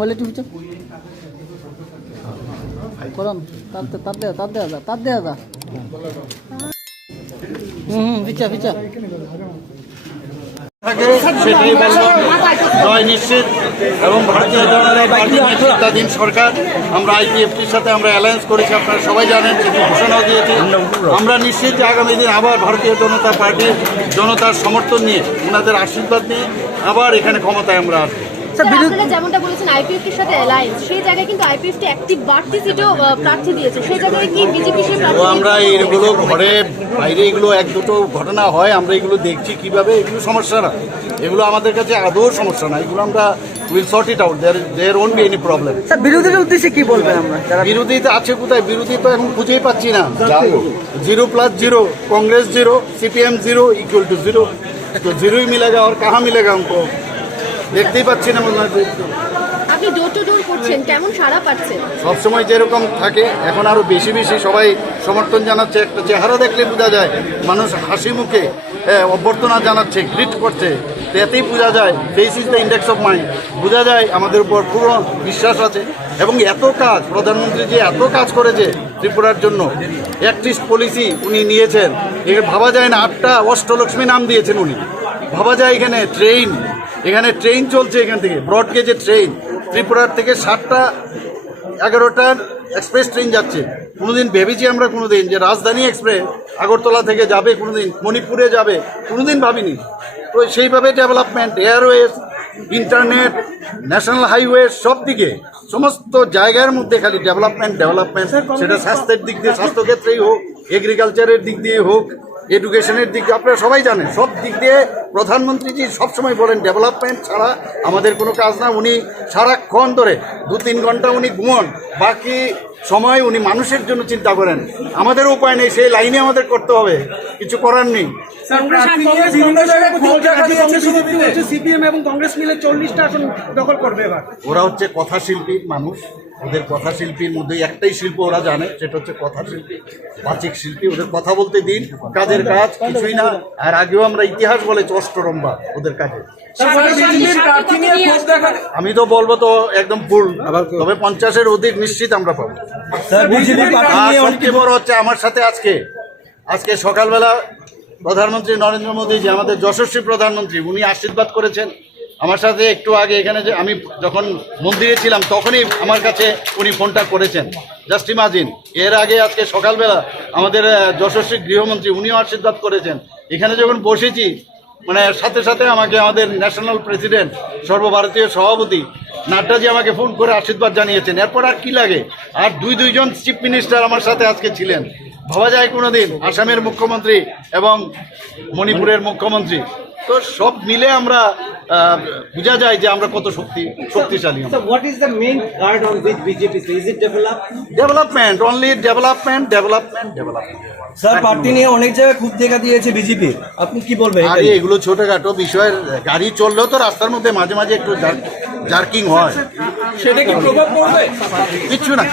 বলে একটু ভিতর করুন তার দেওয়া যা পিছা পিছা সেটাই বলবো জয় নিশ্চিত। এবং ভারতীয় জনতা পার্টির নেতৃত্বাধীন সরকার, আমরা আইপিএফটির সাথে আমরা অ্যালায়েন্স করেছি, আপনারা সবাই জানেন, সেটি ঘোষণাও দিয়েছি। আমরা নিশ্চিত যে আগামী দিন আবার ভারতীয় জনতা পার্টির জনতার সমর্থন নিয়ে, ওনাদের আশীর্বাদ নিয়ে আবার এখানে ক্ষমতায় আমরা আসবো। আপনারা যেমনটা বলেছেন আইপিএফটির সাথে অ্যালায়েন্স, সেই জায়গায় কিন্তু আইপিএফটি একটি বাড়তি সিটও প্রার্থী দিয়েছে, সেই জায়গায় কি বিজেপি সেই প্রার্থী? আমরা এগুলো ঘরে বাইরে এগুলো এক দুটো ঘটনা হয়, আমরা এগুলো দেখছি কিভাবে, এগুলো সমস্যা না, এগুলো আমাদের কাছে আদৌ সমস্যা না, এগুলো আমরা will sort it out, there won't be any problem. বিরোধীদের উদ্দেশ্যে কি বলবেন? আমরা বিরোধী আছে কোথায়? বিরোধী তো এখন খুঁজেই পাচ্ছি না। 0+0, कांग्रेस 0, CPM 0 इक्वल टू 0, तो 0 ही मिलेगा और कहाँ मिलेगा हमको? দেখতেই পাচ্ছি না। আপনি ডোর টু ডোর করছেন, কেমন সাড়া পাচ্ছেন? সবসময় যেরকম থাকে, এখন আরো বেশি বেশি সবাই সমর্থন জানাচ্ছে। একটা চেহারা দেখলে বোঝা যায় মানুষ হাসি মুখে অভ্যর্থনা জানাচ্ছে, গ্রিট করছে, এতেই বোঝা যায় face is the index of mind, বোঝা যায় আমাদের উপর পুরো বিশ্বাস আছে। এবং এত কাজ প্রধানমন্ত্রী যে এত কাজ করেছে ত্রিপুরার জন্য, অ্যাক্টিস্ট পলিসি উনি নিয়েছেন, এখানে ভাবা যায় না। 8টা অষ্টলক্ষ্মী নাম দিয়েছেন উনি, ভাবা যায়। এখানে ট্রেন চলছে, এখান থেকে ব্রডগেজের ট্রেন, ত্রিপুরার থেকে 7টা 11টার এক্সপ্রেস ট্রেন যাচ্ছে। কোনোদিন ভেবেছি আমরা কোনোদিন যে রাজধানী এক্সপ্রেস আগরতলা থেকে যাবে, কোনোদিন মণিপুরে যাবে, কোনোদিন ভাবিনি। তো সেইভাবে development, Airways, internet, national highway, সব দিকে সমস্ত জায়গার মধ্যে খালি ডেভেলপমেন্ট। সেটা স্বাস্থ্যের দিক দিয়ে, স্বাস্থ্যক্ষেত্রেই হোক, এগ্রিকালচারের দিক দিয়ে হোক, এডুকেশনের দিক দিয়ে, আপনারা সবাই জানেন, সব দিক দিয়ে প্রধানমন্ত্রীজি সবসময় বলেন ডেভেলপমেন্ট ছাড়া আমাদের কোনো কাজ না। উনি সারাক্ষণ ধরে 2-3 ঘন্টা উনি ঘুমন, বাকি সময় উনি মানুষের জন্য চিন্তা করেন। আমাদের উপায় নেই, সেই লাইনে আমাদের করতে হবে, কিছু করার নেই। সিপিএম এবং কংগ্রেস মিলে 40টা আসন দখল করবে এবার। ওরা হচ্ছে কথাশিল্পী মানুষ, ওদের কথাশিল্পীর মধ্যে একটাই শিল্প ওরা জানে, সেটা হচ্ছে কথাশিল্পী, বাচিক শিল্পী। ওদের কথা বলতে দিন, কাজের কাজ কিছুই না। আর আগেও আমরা ইতিহাস বলেছি অষ্টরম্বা ওদের কাজে। আমি তো বলবো তো একদম ফুল, তবে 50-এর অধিক নিশ্চিত আমরা পাবো। সবচেয়ে বড় হচ্ছে আমার সাথে আজকে সকালবেলা প্রধানমন্ত্রী নরেন্দ্র মোদী, যে আমাদের যশস্বী প্রধানমন্ত্রী, উনি আশীর্বাদ করেছেন আমার সাথে। একটু আগে এখানে যে আমি যখন মন্দিরে ছিলাম তখনই আমার কাছে উনি ফোনটা করেছেন, জাস্ট ইমাজিন। এর আগে আজকে সকালবেলা আমাদের যশস্বী গৃহমন্ত্রী, উনিও আশীর্বাদ করেছেন। এখানে যখন বসেছি মানে সাথে সাথে আমাকে আমাদের ন্যাশনাল প্রেসিডেন্ট সর্বভারতীয় সভাপতি নাড্ডাজি আমাকে ফোন করে আশীর্বাদ জানিয়েছেন। এরপর আর কি লাগে? আর দুইজন চিফ মিনিস্টার আমার সাথে আজকে ছিলেন। ভাবা যায় কোনোদিন আসামের মুখ্যমন্ত্রী এবং মণিপুরের মুখ্যমন্ত্রী, তো সব মিলে আমরা বোঝা যায় যে আমরা কত শক্তিশালী। So what is the main card on which BJP says? Is it development, only development. Sir প্রার্থী নিয়ে অনেক জায়গায় খুব দেখা দিয়েছে বিজেপি, আপনি কি বলবেন? আরে এগুলো ছোটখাটো বিষয়ের, গাড়ি চললেও তো রাস্তার মধ্যে মাঝে মাঝে একটু জার্কিং হয়, সেটা কি প্রভাব পড়বে? কিচ্ছু না।